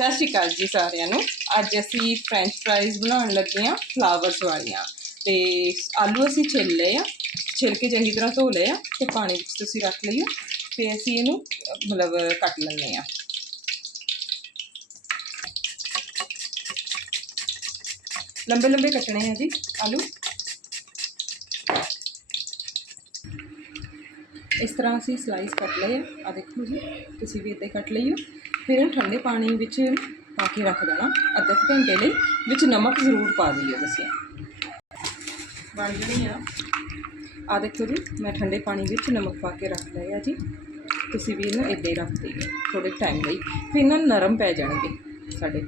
ਸਤਿ ਸ਼੍ਰੀ ਅਕਾਲ ਜੀ ਸਾਰਿਆਂ ਨੂੰ। ਅੱਜ ਅਸੀਂ ਫ੍ਰੈਂਚ ਫ੍ਰਾਈਜ਼ ਬਣਾਉਣ ਲੱਗੇ ਆ ਫਲਾਵਰਸ ਵਾਲੀਆਂ। ਤੇ ਆਲੂ ਅਸੀਂ ਛਿੱਲ ਲਏ ਆ, ਛਿੱਲ ਕੇ ਚੰਗੀ ਤਰ੍ਹਾਂ ਧੋ ਲਏ ਆ ਤੇ ਪਾਣੀ ਵਿੱਚ ਤੁਸੀਂ ਰੱਖ ਲਈਓ, ਤੇ ਅਸੀਂ ਇਹਨੂੰ, ਮਤਲਬ, ਕੱਟ ਲੈਂਦੇ ਆ ਲੰਬੇ ਲੰਬੇ ਕੱਟਣੇ ਆ ਜੀ ਆਲੂ। ਇਸ ਤਰ੍ਹਾਂ ਅਸੀਂ ਸਲਾਈਸ ਕੱਟ ਲਏ ਆ। ਆ ਦੇਖੋ ਜੀ, ਤੁਸੀਂ ਵੀ ਇੱਦਾਂ ਕੱਟ ਲਈਓ। ਫਿਰ ਇਹਨੂੰ ਠੰਡੇ ਪਾਣੀ ਵਿੱਚ ਪਾ ਕੇ ਰੱਖ ਦੇਣਾ, ਅੱਧੇ ਕੁ ਘੰਟੇ ਲਈ, ਵਿੱਚ ਨਮਕ ਜ਼ਰੂਰ ਪਾ ਦਿਓ ਤੁਸੀਂ। ਬਣ ਜਣੀ ਆ। ਆ ਦੇਖੋ ਜੀ, ਮੈਂ ਠੰਡੇ ਪਾਣੀ ਵਿੱਚ ਨਮਕ ਪਾ ਕੇ ਰੱਖ ਲਿਆ ਜੀ। ਤੁਸੀਂ ਵੀ ਇਹਨੂੰ ਇੱਦਾਂ ਹੀ ਰੱਖ ਦਿਓ ਥੋੜੇ ਟਾਈਮ ਲਈ। ਫਿਰ ਇਹਨਾਂ ਨਰਮ ਪੈ ਜਾਣਗੇ ਸਾਡੇ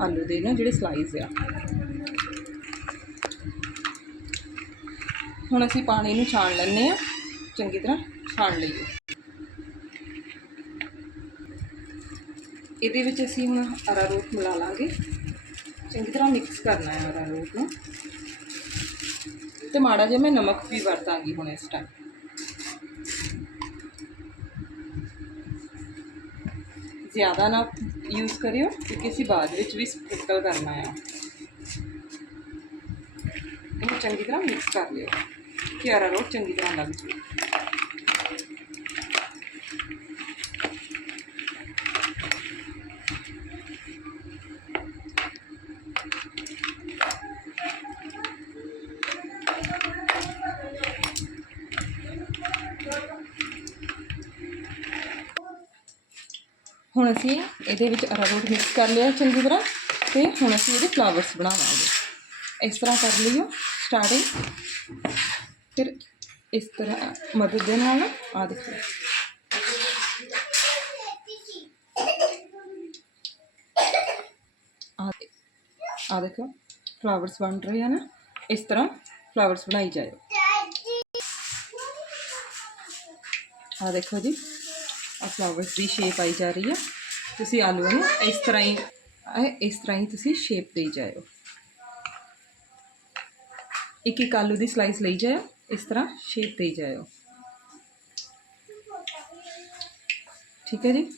ਆਲੂ ਦੇ ਨਾ ਜਿਹੜੇ ਸਲਾਈਸ ਆ। ਹੁਣ ਅਸੀਂ ਪਾਣੀ ਨੂੰ ਛਾਣ ਲੈਂਦੇ ਆ ਚੰਗੀ ਤਰ੍ਹਾਂ ਛਾਣ ਲਈਏ। ਇਹਦੇ ਵਿੱਚ ਅਸੀਂ ਹੁਣ ਅਰਾਰੋਟ ਮਿਲਾ ਲਾਂਗੇ। ਚੰਗੀ ਤਰ੍ਹਾਂ ਮਿਕਸ ਕਰਨਾ ਹੈ ਅਰਾਰੋਟ ਨੂੰ। ਤੇ ਮਾੜਾ ਜਿਹਾ ਮੈਂ ਨਮਕ ਵੀ ਵਰਤਾਂਗੀ ਹੁਣ ਇਸ ਟਾਈਮ ਜ਼ਿਆਦਾ ਨਾ ਯੂਜ਼ ਕਰਿਓ, ਕਿਉਂਕਿ ਅਸੀਂ ਬਾਅਦ ਵਿੱਚ ਵੀ ਸਪ੍ਰਿੰਕਲ ਕਰਨਾ ਹੈ ਇਹਨੂੰ ਚੰਗੀ ਤਰ੍ਹਾਂ ਮਿਕਸ ਕਰ ਲਿਓ। ਕਿ ਅਰਾਰੋਟ ਚੰਗੀ ਤਰ੍ਹਾਂ ਲੱਗ ਜਾਵੇ ਹੁਣ ਅਸੀਂ ਇਹਦੇ ਵਿੱਚ ਅਰਾਰੋਟ ਮਿਕਸ ਕਰ ਲਿਆ ਚੰਗੀ ਤਰ੍ਹਾਂ ਤੇ ਹੁਣ ਅਸੀਂ ਇਹਦੇ ਫਲਾਵਰਸ ਬਣਾਵਾਂਗੇ। ਇਸ ਤਰ੍ਹਾਂ ਕਰ ਲਈਓ ਸਟਾਰਟਿੰਗ ਫਿਰ ਇਸ ਤਰ੍ਹਾਂ ਮਦਦ ਦੇ ਨਾਲ ਆ ਦੇਖੋ। ਆ ਦੇਖੋ ਫਲਾਵਰਸ ਬਣ ਰਹੇ ਆ ਨਾ, ਇਸ ਤਰ੍ਹਾਂ ਫਲਾਵਰਸ ਬਣਾਈ ਜਾਓ ਆ ਦੇਖੋ ਜੀ। ਆ ਫਲਾਵਰਸ ਦੀ ਸ਼ੇਪ ਆਈ ਜਾ ਰਹੀ ਹੈ ਤੁਸੀਂ ਆਲੂਆਂ ਨੂੰ ਇਸ ਤਰ੍ਹਾਂ ਹੀ ਇਸ ਤਰ੍ਹਾਂ ਹੀ ਤੁਸੀਂ ਸ਼ੇਪ ਦੇਈ ਜਾਓ ਇੱਕ ਇੱਕ ਆਲੂ ਦੀ ਸਲਾਈਸ ਲਈ ਜਾਓ ਇਸ ਤਰ੍ਹਾਂ ਸ਼ੇਪ ਦੇਈ ਜਾਓ ਠੀਕ ਹੈ ਜੀ?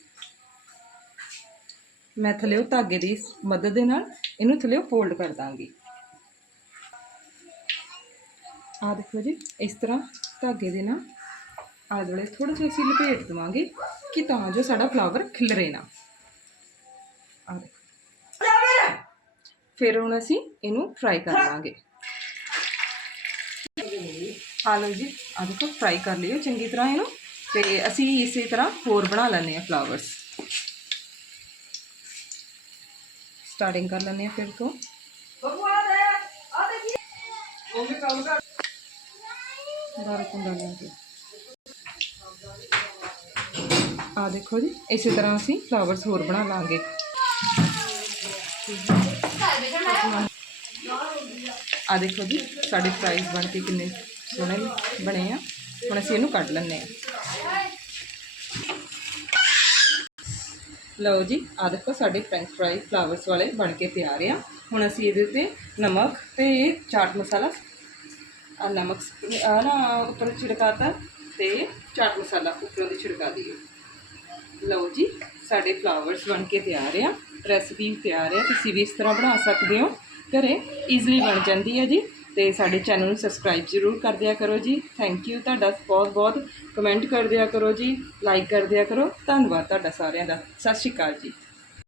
ਮੈਂ ਥੱਲੇ ਉਹ ਧਾਗੇ ਦੀ ਮਦਦ ਦੇ ਨਾਲ ਇਹਨੂੰ ਥੱਲੇੋਂ ਫੋਲਡ ਕਰ ਦਾਂਗੀ। ਆ ਦੇਖੋ ਜੀ, ਇਸ ਤਰ੍ਹਾਂ ਧਾਗੇ ਦੇ ਨਾਲ ਆਦੜੇ ਥੋੜਾ ਜਿਹਾ ਅਸੀਂ ਲਪੇਟ ਦਵਾਂਗੇ ਕਿ ਤਾਂ ਜੋ ਸਾਡਾ ਫਲਾਵਰ ਖਿਲਰੇ ਨਾ। ਆ ਦੇਖੋ। ਫਿਰ ਹੁਣ ਅਸੀਂ ਇਹਨੂੰ ਫਰਾਈ ਕਰ ਲਾਂਗੇ। ਆ ਲਓ ਜੀ ਆ ਦੇਖੋ ਫਰਾਈ ਕਰ ਲਿਓ ਚੰਗੀ ਤਰ੍ਹਾਂ ਇਹਨੂੰ। ਤੇ ਅਸੀਂ ਇਸੇ ਤਰ੍ਹਾਂ ਹੋਰ ਬਣਾ ਲੈਂਦੇ ਆ ਫਲਾਵਰਸ ਸਟਾਰਟਿੰਗ ਕਰ ਲੈਂਦੇ ਆ ਫਿਰ ਤੋਂ। ਰਾਰੇ ਕੁੰਡਾ ਲਿਆ ਆ ਦੇਖੋ ਜੀ, ਇਸੇ ਤਰ੍ਹਾਂ ਅਸੀਂ ਫਲਾਵਰਸ ਹੋਰ ਬਣਾ ਲਾਂਗੇ। ਆ ਦੇਖੋ ਜੀ, ਸਾਡੇ ਫਰਾਈਜ਼ ਬਣ ਕੇ ਕਿੰਨੇ ਸੋਹਣੇ ਬਣੇ ਆ। ਹੁਣ ਅਸੀਂ ਇਹਨੂੰ ਕੱਢ ਲੈਂਦੇ ਆ। ਲਓ ਜੀ, ਆ ਦੇਖੋ ਸਾਡੇ ਫ੍ਰੈਂਚ ਫਰਾਈ ਫਲਾਵਰਸ ਵਾਲੇ ਬਣ ਕੇ ਤਿਆਰ ਆ। ਹੁਣ ਅਸੀਂ ਇਹਦੇ 'ਤੇ ਨਮਕ ਤੇ ਚਾਟ ਮਸਾਲਾ, ਆ ਨਮਕ, ਆ ਨਾ ਉੱਪਰ ਛਿੜਕਾਤਾ ਤੇ ਚਾਟ ਮਸਾਲਾ ਉੱਪਰੋਂ ਦੀ ਛਿੜਕਾ ਦਿਓ ਲਓ ਜੀ, ਸਾਡੇ ਫਲਾਵਰਸ ਬਣ ਕੇ ਤਿਆਰ ਆ ਰੈਸਪੀ ਤਿਆਰ ਆ, ਤੁਸੀਂ ਵੀ ਇਸ ਤਰ੍ਹਾਂ ਬਣਾ ਸਕਦੇ ਹੋ। ਘਰੇ ਈਜ਼ਲੀ ਬਣ ਜਾਂਦੀ ਹੈ ਜੀ, ਤੇ ਸਾਡੇ ਚੈਨਲ ਨੂੰ ਸਬਸਕ੍ਰਾਈਬ ਜ਼ਰੂਰ ਕਰ ਦਿਆ ਕਰੋ ਜੀ। ਥੈਂਕ ਯੂ ਤੁਹਾਡਾ ਬਹੁਤ ਬਹੁਤ ਕਮੈਂਟ ਕਰ ਦਿਆ ਕਰੋ ਜੀ ਲਾਈਕ ਕਰ ਦਿਆ ਕਰੋ। ਧੰਨਵਾਦ ਤੁਹਾਡਾ ਸਾਰਿਆਂ ਦਾ। ਸਤਿ ਸ਼੍ਰੀ ਅਕਾਲ ਜੀ।